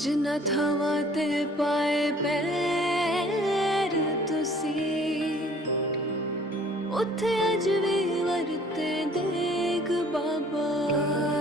जिन्ना थमां ते पाए पैर तुसी उत्थे अज भी वरते देग बाबा।